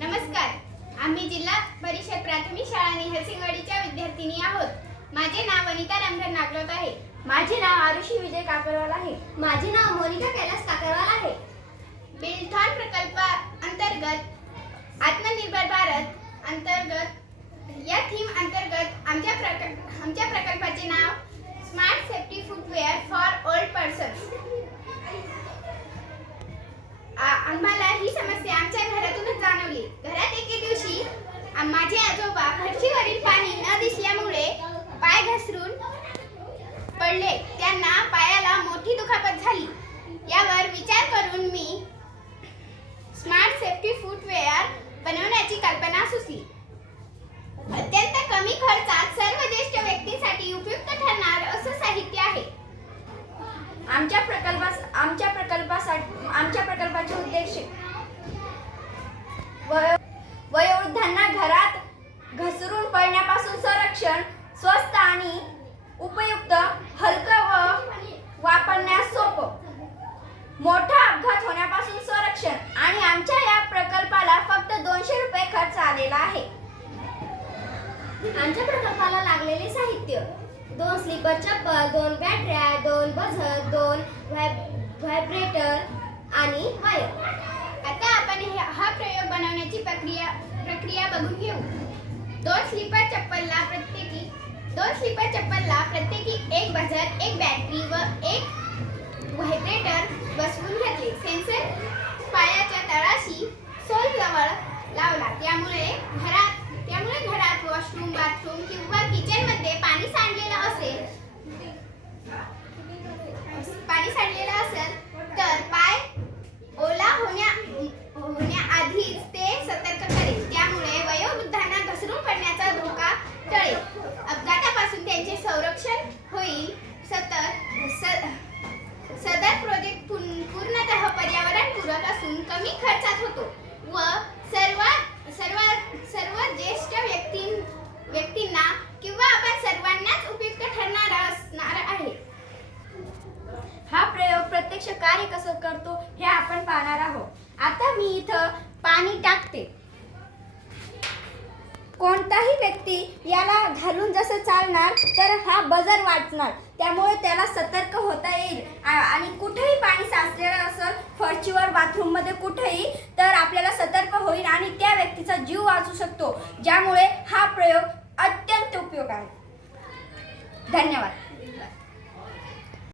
नमस्कार. आम्ही जिल्हा परिषद प्राथमिक शाळा निहरसिंगवाडीच्या विद्यार्थिनी आहोत. माझे नाव वनिता रामधन नागलोत आहे. माझे नाव आरुषी विजय काकरवाल आहे. माझे नाव मोनिका कैलास काकरवाल आहे. बिल्डथॉन प्रकल्पाअंतर्गत आत्मनिर्भर भारत अंतर्गत या थीम अंतर्गत आमच्या प्रकल्पाचे नाव smart safety footwear for old persons. आम्हाला ही समस्या आमच्या घरातूनच जाणवली. घरात एके दिवशी माझे आजोबा फरशीवरील पाणी न दिसल्यामुळे पाय घसरून पडले. त्यांना पायाला मोठी दुखापत झाली. यावर विचार करून मी स्मार्ट सेफ्टी फुटवेअर बनवण्याची कल्पना सुचली. अत्यंत कमी खर्चात सर्व ज्येष्ठ व्यक्तींसाठी उपयुक्त ठरणार असं साहित्य आहे. आमच्या प्रकल्पाचे उद्देश वयोवृद्धांना घरात घसरून पडण्यापासून संरक्षण, स्वस्त आणि उपयुक्त, हलकं व वापरण्यास सोपं, मोठा अपघात होण्यापासून संरक्षण आणि आमच्या या प्रकल्पाला फक्त 200 रुपये खर्च आलेला आहे. आमच्या प्रकल्पाला लागलेले साहित्य: 2 स्लीपर चप्पल, 2 बॅटऱ्या, 2 बझर, 2 व्हायब्रेटर आणि वायर. आता आपण हा प्रयोग बनवण्याची प्रक्रिया बघून घेऊ. 2 स्लीपर चप्पलला प्रत्येकी एक बझर, एक बॅटरी व एक व्हायब्रेटर बसवून घेतले. सेन्सर पायाच्या तळाशी सोल जवळ लावला. त्यामुळे घरात वॉशरूम, बाथरूम किंवा किचन मध्ये पाणी सांडलेलं असेल तर पाय ओला होण्याआधीच ते सतर्क करेल. त्यामुळे वयोवृद्धांना घसरून पडण्याचा धोका टळेल. अपघातापासून त्यांचे संरक्षण होईल. सदर प्रोजेक्ट पूर्णतः पर्यावरणपूरक असून कमी खर्चात होतो व सर्व ज्येष्ठ व्यक्तींना किंवा आपण सर्वांनाच उपयुक्त ठरणारा असणार आहे. हा प्रयोग प्रत्यक्ष कार्य कसं करतो हे आपण पाहणार आहोत. आता मी इथं पाणी टाकते. कोणताही व्यक्ती याला घालून जसं चालणार तर हा बजर वाजणार. त्यामुळे त्याला सतर्क होता येईल आणि कुठेही पाणी साचलेलं असेल, फरशीवर, बाथरूममध्ये, कुठेही, तर आपल्याला सतर्क होईल आणि त्या व्यक्तीचा जीव वाचू शकतो. ज्यामुळे हा प्रयोग अत्यंत उपयोग आहे. धन्यवाद.